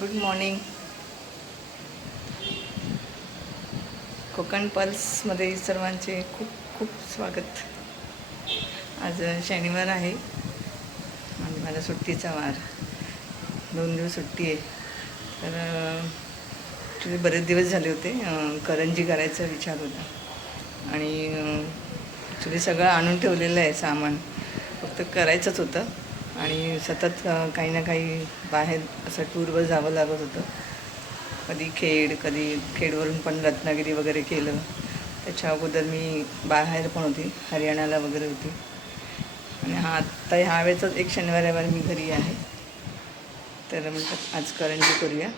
Good morning Konkan पल्समध्ये सर्वांचे खूप खूप स्वागत. आज शनिवार आहे आणि मला सुट्टीचा वार. दोन दिवस सुट्टी आहे. तर ॲक्च्युली बरेच दिवस झाले होते करंजी करायचा विचार होता. आणि ॲक्च्युली सगळं आणून ठेवलेलं आहे सामान. फक्त करायचंच होतं. आणि सतत काही ना काही बाहेर असं टूरवर जावं लागत होतं. कधी खेड कधी खेडवरून पण रत्नागिरी वगैरे केलं. त्याच्या अगोदर मी बाहेर पण होती हरियाणाला वगैरे होती. आणि हा आत्ता ह्या वेळेचाच एक शनिवार रविवार मी घरी आहे. तर म्हणतात आज करंजी करूया.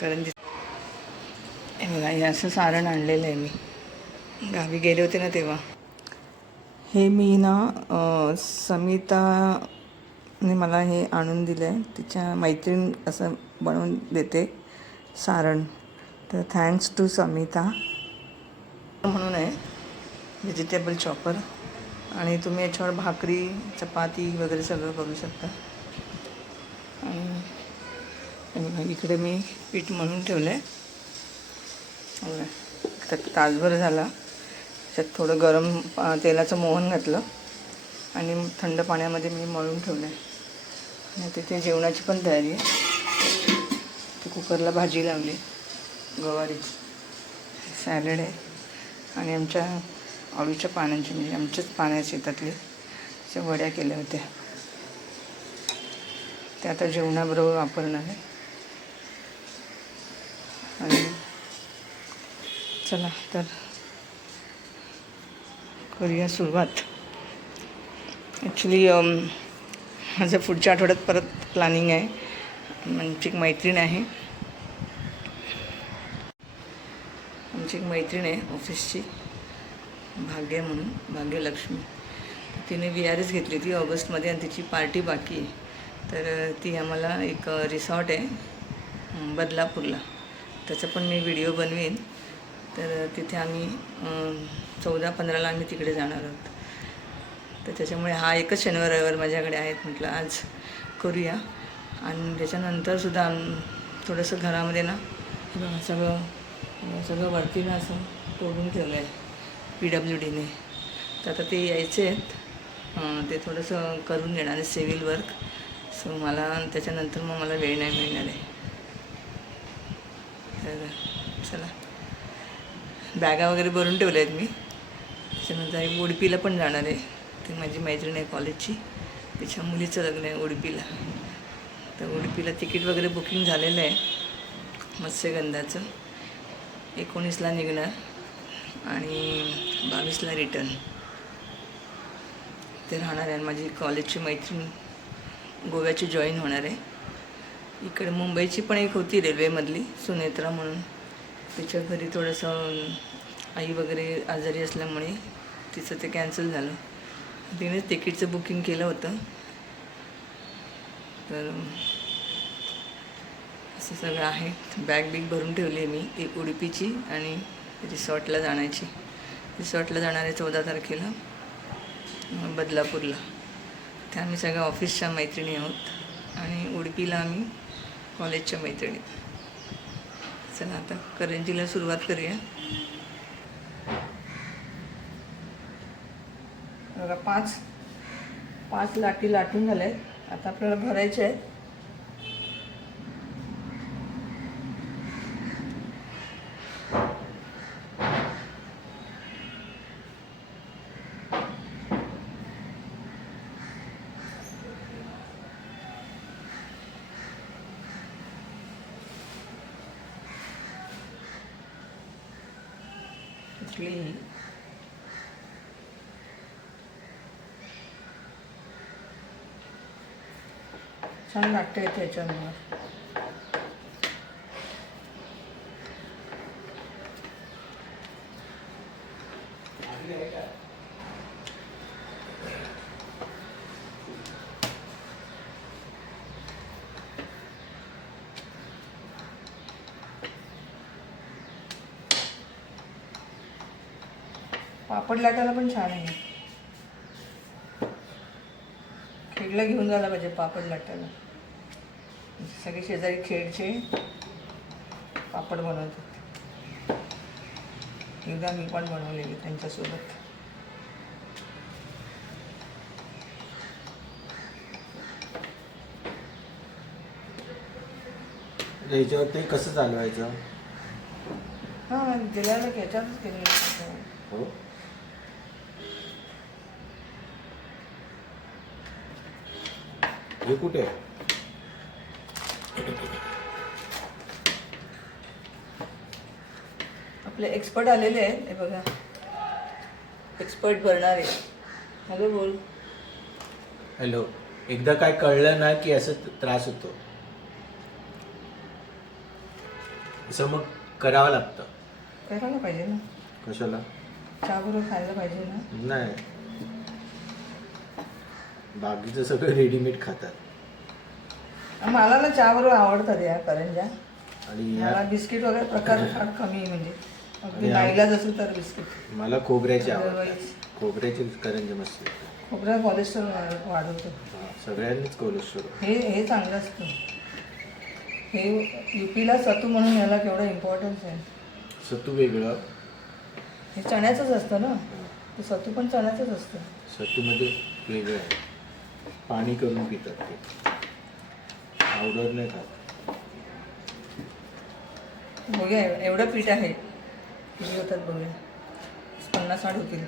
करंजी हे बघा हे असं सारण आणलेलं आहे मी. गावी गेले होते ना तेव्हा. हे मी ना समिताने मला हे आणून दिलं आहे तिच्या मैत्रीण असं बनवून देते सारण. तर थँक्स टू समिता म्हणून आहे. व्हेजिटेबल चॉपर आणि तुम्ही याच्यावर भाकरी चपाती वगैरे सगळं करू शकता. आणि इकडे मी पीठ म्हणून ठेवलं आहे तर तासभर झाला. त्यात थोडं गरम तेलाचं मोहन घातलं आणि थंड पाण्यामध्ये मी मळून ठेवलं आहे आणि तिथे जेवणाची पण तयारी आहे. ती कुकरला भाजी लावली गवारीची सॅलड आहे. आणि आमच्या आळूच्या पानांची म्हणजे आमच्याच पाण्या शेतातली त्या वड्या केल्या होत्या. त्या आता जेवणाबरोबर वापरणार आहे. आणि चला तर करूया सुरुवात. ॲक्च्युली um, माझं पुढच्या आठवड्यात परत प्लॅनिंग आहे. आमची एक मैत्रीण आहे. आमची एक मैत्रीण आहे ऑफिसची भाग्य म्हणून भाग्यलक्ष्मी. तिने वी आर एस घेतली होती ऑगस्टमध्ये आणि तिची पार्टी बाकी आहे. तर ती आम्हाला एक रिसॉर्ट आहे बदलापूरला. त्याचा पण मी व्हिडिओ बनवीन. तर तिथे आम्ही चौदा पंधराला आम्ही तिकडे जाणार आहोत. तर त्याच्यामुळे हा एकच शनिवार रविवार माझ्याकडे आहेत म्हटलं आज करूया. आणि त्याच्यानंतरसुद्धा थोडंसं घरामध्ये ना सगळं सगळं वरती ना असं तोडून ठेवलं आहे पी डब्ल्यू डीने. तर आता ते यायचे आहेत. ते थोडंसं करून देणार आहे सिव्हिल वर्क. सो मला त्याच्यानंतर मग मला वेळ नाही मिळणार आहे. तर चला. बॅगा वगैरे भरून ठेवल्या आहेत मी. त्याच्यानंतर एक उडपीला पण जाणार आहे. ती माझी मैत्रीण आहे कॉलेजची तिच्या मुलीचं लग्न आहे उडपीला. तर उडपीला तिकीट वगैरे बुकिंग झालेलं आहे. मत्स्यगंधाचं. एकोणीसला निघणार. आणि बावीसला रिटर्न ते राहणार आहे आणि माझी कॉलेजची मैत्रीण गोव्याची जॉईन होणार आहे. इकडे मुंबईची पण एक होती रेल्वेमधली सुनेत्रा म्हणून. तिच्या घरी थोडंसं आई वगैरे आजारी असल्यामुळे तिचं ते कॅन्सल झालं. तिनेच तिकीटचं बुकिंग केलं होतं. तर असं सगळं आहे. बॅग बिग भरून ठेवली आहे मी. एक उडपीची आणि रिसॉर्टला जाण्याची. रिसॉर्टला जाणार आहे चौदा तारखेला बदलापूरला. त्या आम्ही सगळ्या ऑफिसच्या मैत्रिणी आहोत. आणि उडपीला आम्ही कॉलेजच्या मैत्रिणी. चला आता करंजीला सुरुवात करूया. बघा पाच पाच लाटी लाटून झाल्या आहेत आता आपल्याला भरायचे आहेत इथली छान लागते त्याच्यावर पापड लाटायला पण छान आहे. खेडला घेऊन जायला पाहिजे पापड लाटायला. सगळे शेजारी खेडचे पापड बनवतात. एकदा मी पण बनवलेली त्यांच्यासोबत. याच्यावर ते कसं चालवायचं? हां दिल्याला ह्याच्यातच केलेलं हो? हे कुठे? आहे? आपले एक्सपर्ट आलेले आहेत. हे बघा. एक्सपर्ट भरणारे. हॅलो बोल. हॅलो. एकदा काय कळलं ना की असं त्रास होतो. असं मग करावं लागतं. करायला पाहिजे ना. कशाला? चहा बरोबर खायला पाहिजे ना. नाही. बाकीचं सगळं रेडीमेड खातात. मला ना चहा बरोबर आवडतात या करंज्या आणि मला बिस्किट वगैरे प्रकार फार कमी आहे म्हणजे. अगदी नाईलाज असेल तर बिस्किट. मला खोबऱ्याचे आवडतात. खोबऱ्याचे करंजे मस्त लागतात. खोबरं कोलेस्ट्रॉल वाढवतं. हा, सगळ्यांनीच कोलेस्ट्रॉल हे हे चांगलं असतं. हे यू पीला सतू म्हणून याला केवढं इम्पॉर्टन्स आहे. सत्तू वेगळं. हे चण्याचंच असतं ना? ते सतू पण चण्याचंच असतं. सत्तूमध्ये वेगळं आहे. पाणी करून पितात ते. पावडर नाही खात. बघूया एवढं पीठ आहे. किती होतात बघूया. पन्नास साठ होतील.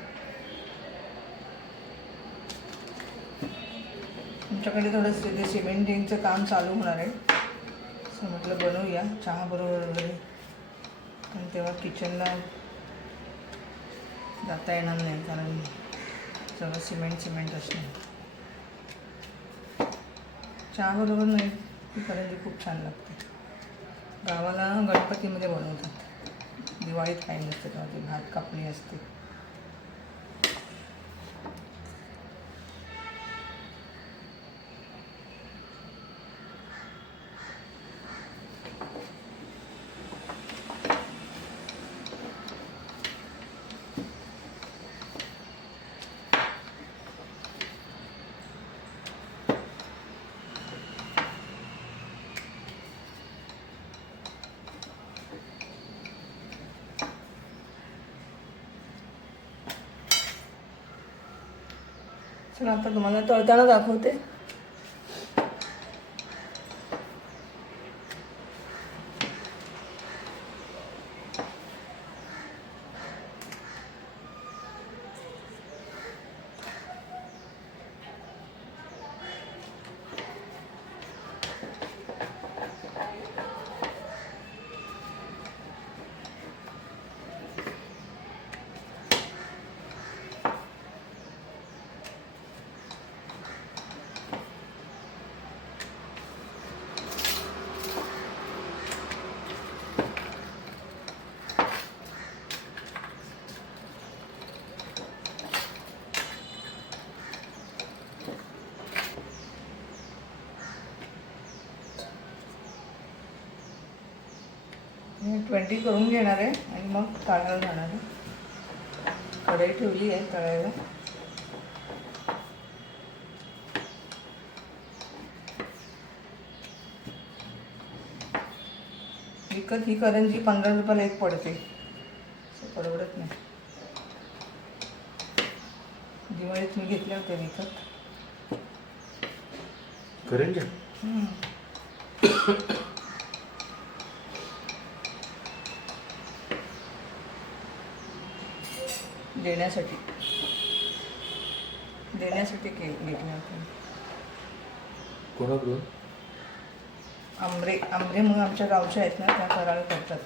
आमच्याकडे थोडं तिथे सिमेंटिंगचं काम चालू होणार आहे. असं म्हटलं बनवूया. चहा बरोबर वगैरे. पण तेव्हा किचनला जाता येणार नाही कारण सगळं सिमेंट सिमेंट असणार. चहा बरोबर नाही ती करंजी खूप छान लागते. गावाला गणपतीमध्ये बनवतात. दिवाळीत काही नसते तेव्हा ती भात कापणी असते. चला आता तुम्हाला तळताना दाखवते. ट्वेंटी करून घेणार आहे आणि मग तळायला जाणार आहे. कढई ठेवली आहे तळायला. विकत ही करंजी पंधरा रुपयाला एक पडते. परवडत नाही. दिवाळीत मी घेतल्या होत्या विकत. करंजा देण्यासाठी. देण्यासाठी के घेतल्या होत्या कोणाकडून? आंबरे आंबरे म्हणून आमच्या गावच्या आहेत ना त्या करायला करतात.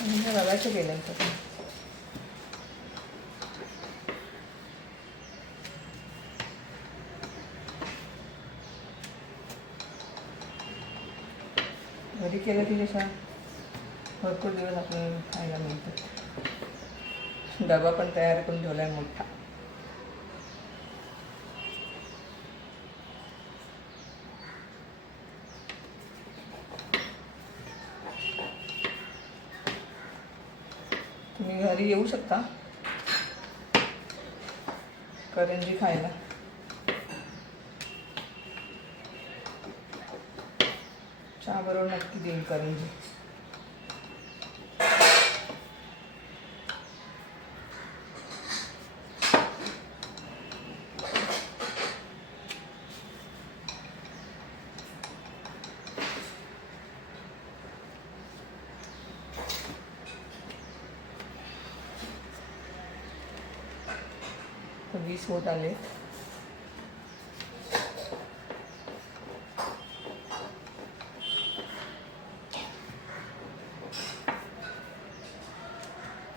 आणि त्या रव्याच्या केल्या होत्या घरी केलं की कशा भरपूर दिवस आपल्याला खायला मिळतात डबा पण तयार करून ठेवला आहे मोठा. तुम्ही घरी येऊ शकता. करंजी खायला. चहा बरोबर नक्की देईल करंजी तर वीस होत आले.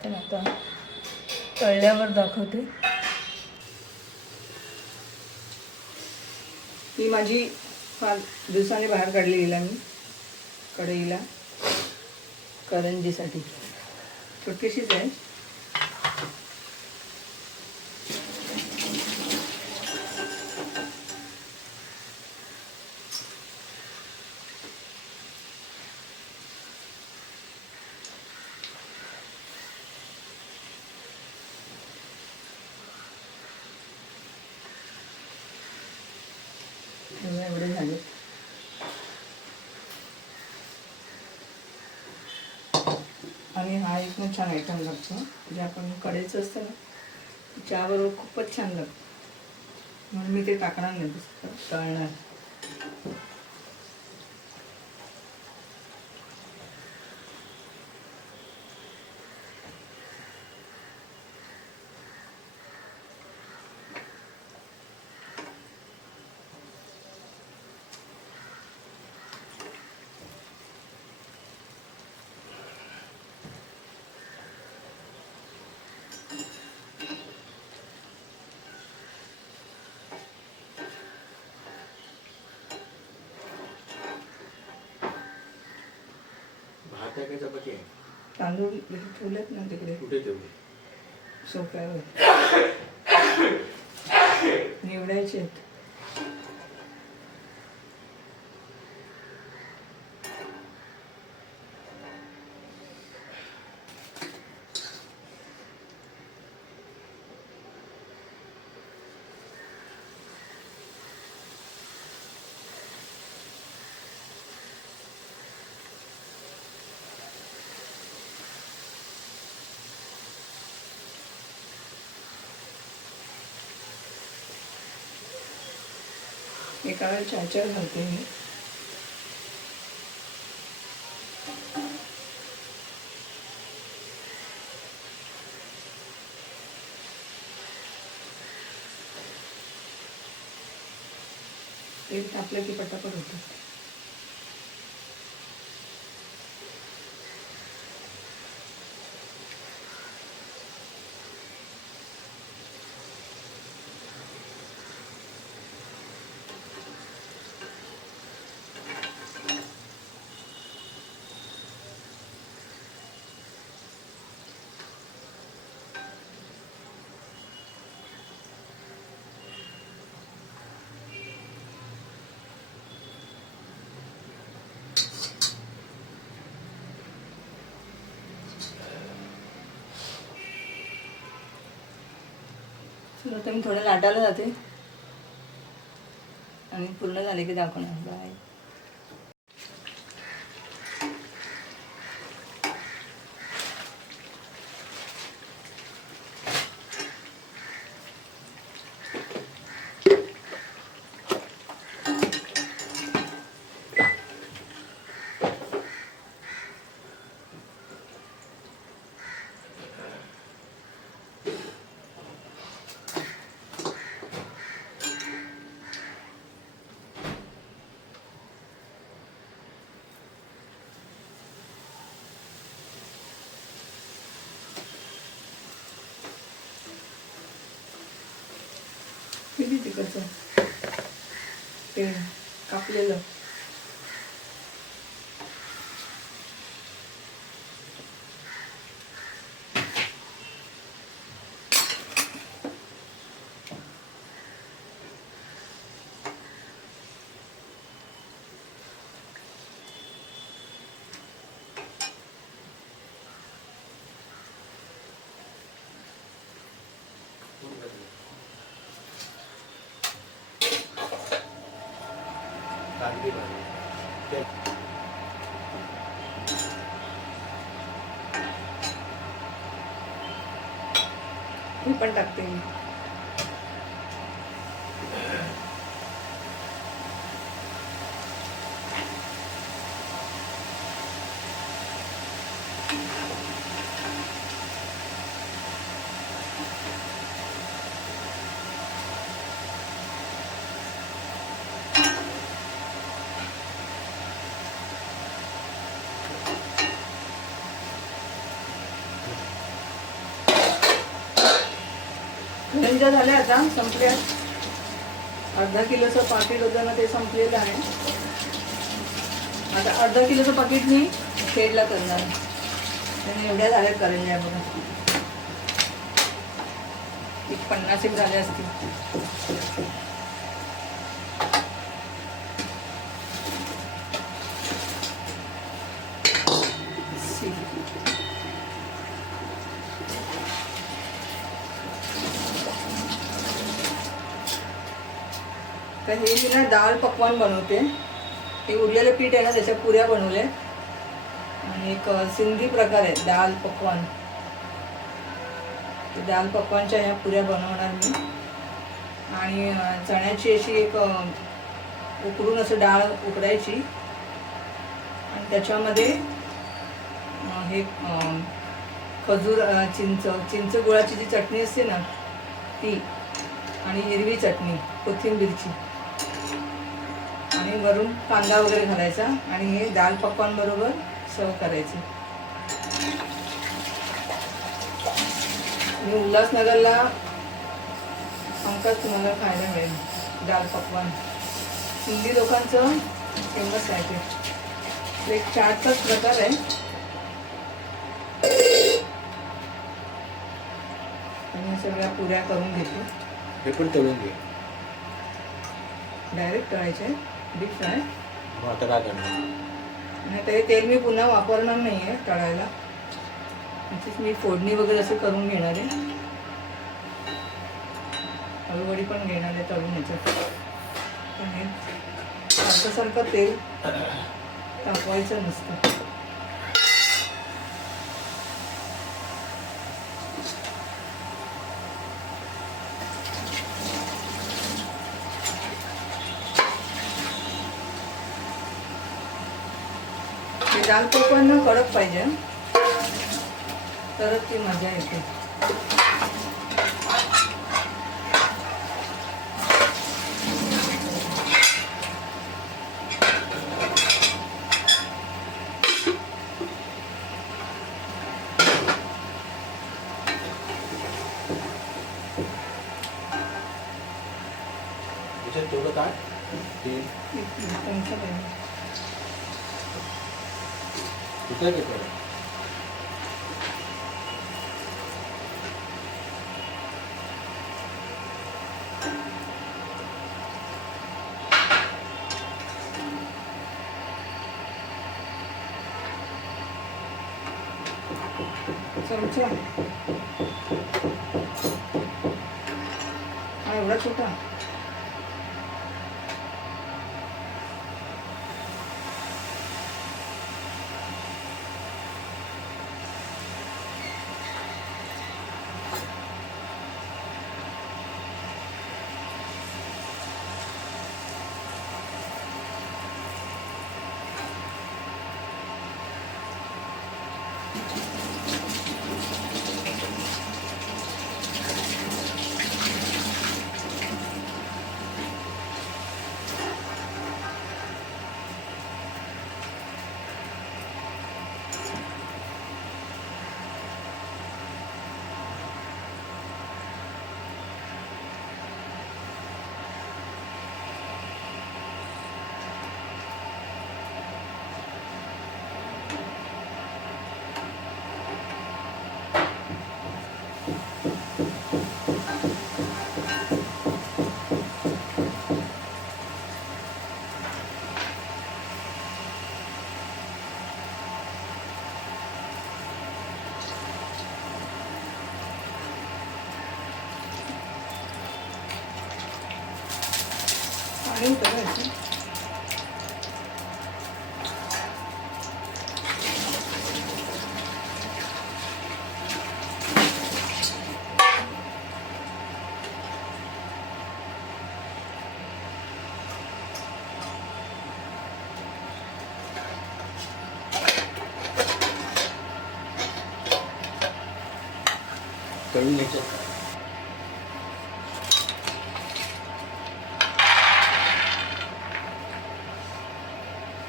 तर आता तळल्यावर दाखवते. ही माझी फार दिवसाने बाहेर काढलेली मी कढईला. करंजीसाठी. छोटीशीच आहे एवढे एवढे झाले खूप छान आयटम लागतो जे आपण कढईचं असतं ना चहाबरोबर खूपच छान लागतं. म्हणून मी ते टाकणार नाही तळणार. चपाती आहे? तांदूळ ठेवलेत ना तिकडे. कुठे ठेवली? सोप्यावर. निवडायचे आहेत. एका वेळेला चार चार घालते मी. तेल टाकलं की पटापट होतं. आता मी थोडं लाटायला जाते. आणि पूर्ण झाले की दाखवणार. किती तिकडचं. ते कापलेलं. पण टाकते. मी करंज्या झाल्या आता संपल्या. अर्धा किलोचं पाकिट होतं ना ते संपलेलं आहे. आता अर्धा किलोचं पाकिट मी शेडला करणार आणि एवढ्या झाल्या करंज्या बघा. एक पन्नास एक झाले असतील सी. तर हे मी ना दाल पकवान बनवते. हे उरलेलं पीठ आहे ना त्याच्या पुऱ्या बनवल्या. आणि एक सिंधी प्रकार आहे दाल पकवान. दाल पकवानच्या ह्या पुऱ्या बनवणार मी. आणि चण्याची अशी एक उकडून असं डाळ उकडायची. आणि त्याच्यामध्ये हे खजूर चिंच चिंच गुळाची जी चटणी असते ना ती. आणि हिरवी चटणी कोथिंबीरची. आणि वरून कांदा वगैरे घालायचा आणि हे दाल पकवान बरोबर सर्व करायचे. मी उल्हासनगरला हमखास तुम्हाला खायला मिळेल दाल पकवान. सिंधी लोकांचं फेमस आहे ते. एक चाटचाच प्रकार आहे. आणि सगळ्या पुऱ्या करून घेतो. हे पण तळून घे. डायरेक्ट तळायचे. डीप फ्राय मग आता काय करणार नाही तर हे तेल मी पुन्हा वापरणार नाही आहे तळायला. नक्कीच मी फोडणी वगैरे असं करून घेणार आहे. हळूवडी पण घेणार आहे तळून ह्याच्यात पण हे सारखं सारखं तेल तापवायचं नसतं. हे दाल पकवान कडक पाहिजे. तरच ती मजा येते.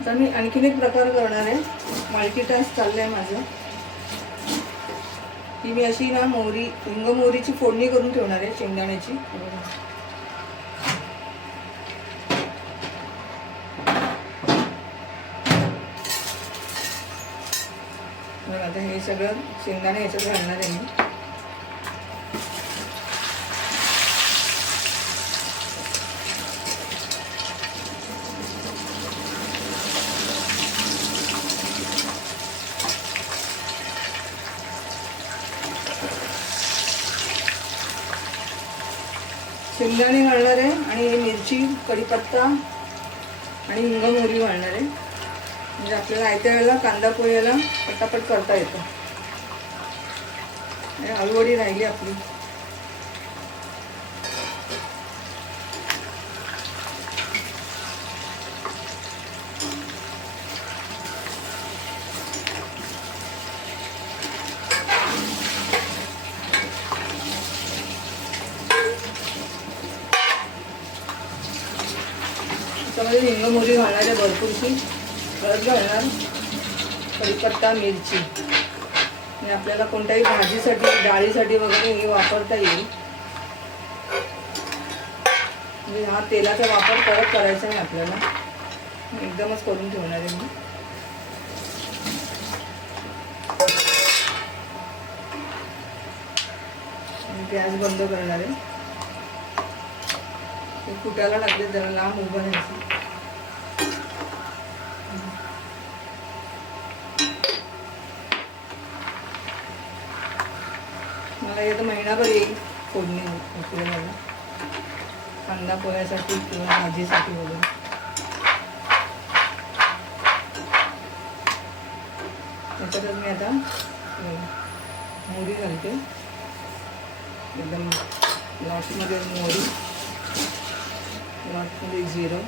आता मी आणखीन एक प्रकार करणार आहे. मल्टीटास्क चाललं आहे माझं. की मी अशी ना मोहरी हिंग मोहरीची फोडणी करून ठेवणार आहे शेंगदाण्याची. बघा आता हे सगळं शेंगदाणे याच्यात घालणार आहे मी शेंगदाणे घालणार आहे आणि हे मिरची कढीपत्ता आणि हिंग मोहरी घालणार आहे. म्हणजे आपल्याला आयत्या वेळेला कांदा पोह्याला पटापट करता येतो. आणि आलूवडी राहिली आपली त्याच्यामध्ये हिंग मोहरी थोडीशी हळद घालणार कढीपत्ता मिरची. आणि आपल्याला कोणत्याही भाजीसाठी डाळीसाठी वगैरे हे वापरता येईल. म्हणजे हा तेलाचा वापर परत करायचा नाही आपल्याला. एकदमच करून ठेवणार आहे मी. गॅस बंद करणार आहे. ते फुटायला लागले जरा लांब उभं राहायचं. मला येतं महिनाभर येईल. फोडणी आपल्याला कांदा पोह्यासाठी किंवा भाजीसाठी वगैरे. त्याच्यातच मी आता मोहरी घालते. एकदम लास्टमध्ये मोहरी लास्टमध्ये झिरो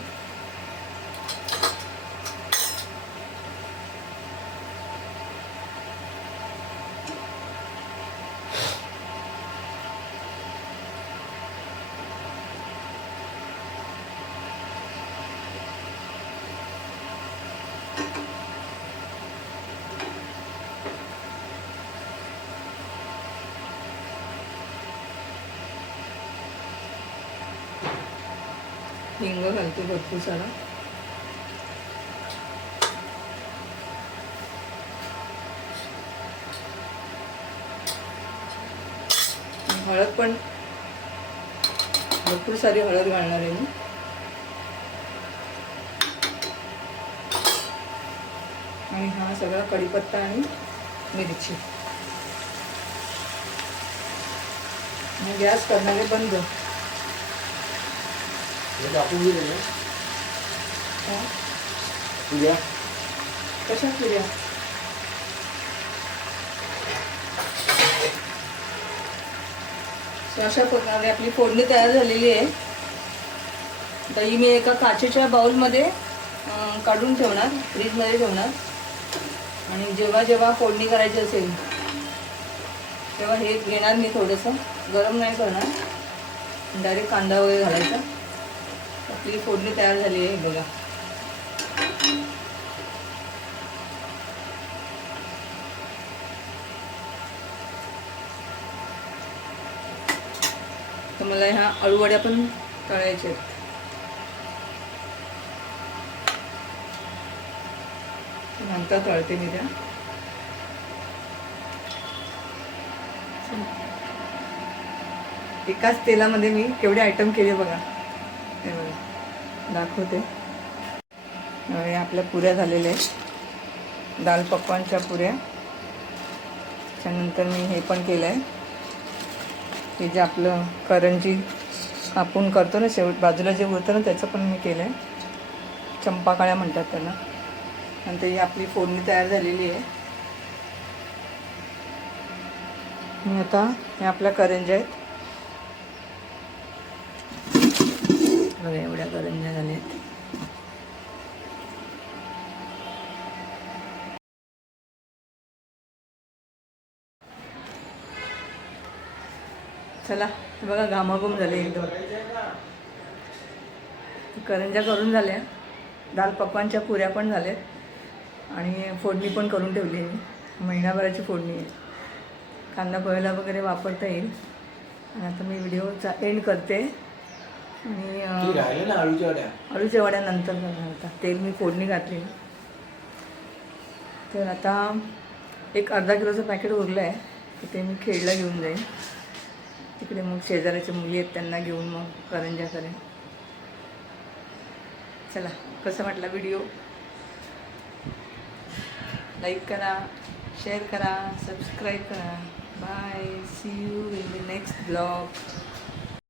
हिंग घालते भरपूर सारा. हळद पण भरपूर सारी हळद घालणार आहे मी. आणि हा सगळा कढीपत्ता आणि मिरची. गॅस करणारे बंद. हे टाकून दिले ना हा. उद्या कशा So, अशा प्रकारे आपली फोडणी तयार झालेली आहे? आता ही मी एका काचेच्या बाउलमध्ये काढून ठेवणार फ्रीजमध्ये ठेवणार. आणि जेव्हा जेव्हा फोडणी करायची असेल तेव्हा हे घेणार मी थोडंसं. गरम नाही करणार. डायरेक्ट कांदा वगैरे घालायचा. आपली फोडणी तयार झाली आहे बघा. तर मला ह्या अळूवड्या पण तळायच्या आहेत. नंतर तळते मी त्या. एकाच तेलामध्ये मी केवढे आयटम केले बघा बघा. दाखवते. हे आपल्या पुऱ्या झालेल्या आहेत. दाल पकवानच्या पुऱ्या. त्यानंतर मी हे पण केलं आहे. हे जे आपलं करंजी कापून करतो ना शेवट बाजूला जे होतं ना त्याचं पण मी केलं आहे. चंपाकाळ्या म्हणतात त्यांना नंतर ही आपली फोडणी तयार झालेली आहे. मी आता हे आपल्या करंज्या आहेत. बघा एवढ्या करंज्या झाल्या आहेत चला हे बघा घामाघूम झाले एकदम करंजा करून झाल्या. दाल पकवानच्या पुऱ्या पण झाल्यात. आणि फोडणी पण करून ठेवली आहे महिनाभराची फोडणी आहे. कांदा पोह्याला वगैरे वापरता येईल. आणि आता मी व्हिडिओचा एंड करते. आणि अं, राहिले ना आळूच्या वड्या. अळूच्या वड्या नंतर करणार आता. तेल मी फोडणी घातली. तर आता एक अर्धा किलोचं पॅकेट उरलं आहे तर ते मी खेडला घेऊन जाईन. तिकडे मग शेजाऱ्याच्या मुली आहेत त्यांना घेऊन मग करंजा करेन. चला कसं वाटला व्हिडिओ? लाईक करा शेअर करा सबस्क्राईब करा. Bye see you in the next blog